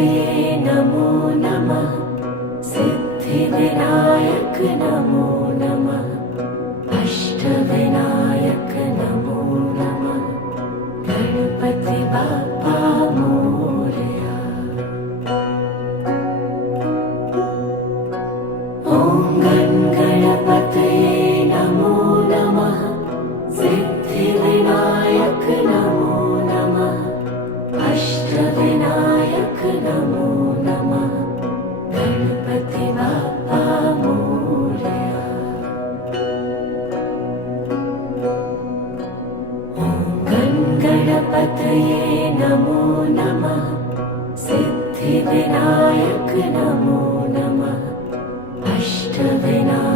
गणपतये नमो नमः। सिद्धिविनायक नमो नमः। अष्टविनायक नमो नमः। गणपति बाप्पा मोरया। ॐ गणपतये नमो नमः। सिद्धिविनायक नमो नमः। अष्टविनायक नमो नमः। गणपति बाप्पा मोरया। ॐ गणपतये नमो नमः। सिद्धिविनायक नमो नमः। अष्टविनायक